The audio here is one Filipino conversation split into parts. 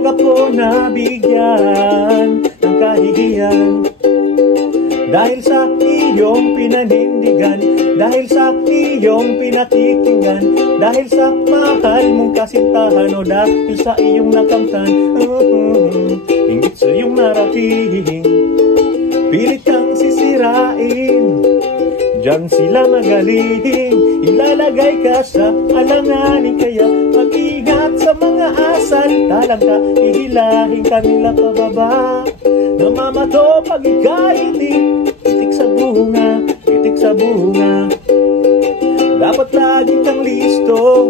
tanggap ko na bigyan ng kahihiyan. Dahil sa iyong pinanindigan, dahil sa iyong pinakikinggan, dahil sa mahal mong kasintahan, o dahil sa iyong nakamtan, inggit sa iyong narating, pilit kang sisirain. Diyan sila magaling, ilalagay ka sa alanganin. Kaya mag-ingat sa mga asal, talang ka, ihilahin kanila pababa. Namamato pag ika'y itik sa bunga, itik sa bunga. Dapat lagi kang listo,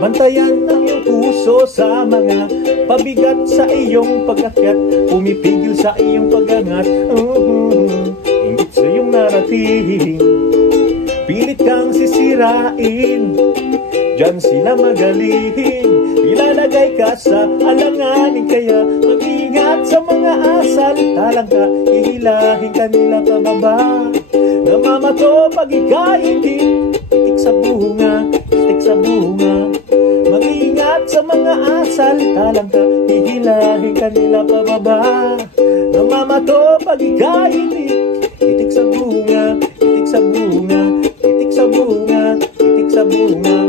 bantayan ang iyong puso sa mga pabigat sa iyong pag-akyat, pumipigil sa iyong pag-angat. Inggit sa iyong narating, pilit kang sisirain. Diyan sila magaling, ilalagay ka sa alanganin. Kaya mag-ingat sa mga asal, talang ka, ihilahin kanila pababa. Namamato pag ika'y itik sa bunga, itik sa bunga. Mag-ingat sa mga asal, talang ka, ihilahin kanila pababa. Namamato pag ika'y itik sa bunga, itik sa bunga, itik sa bunga, itik sa bunga.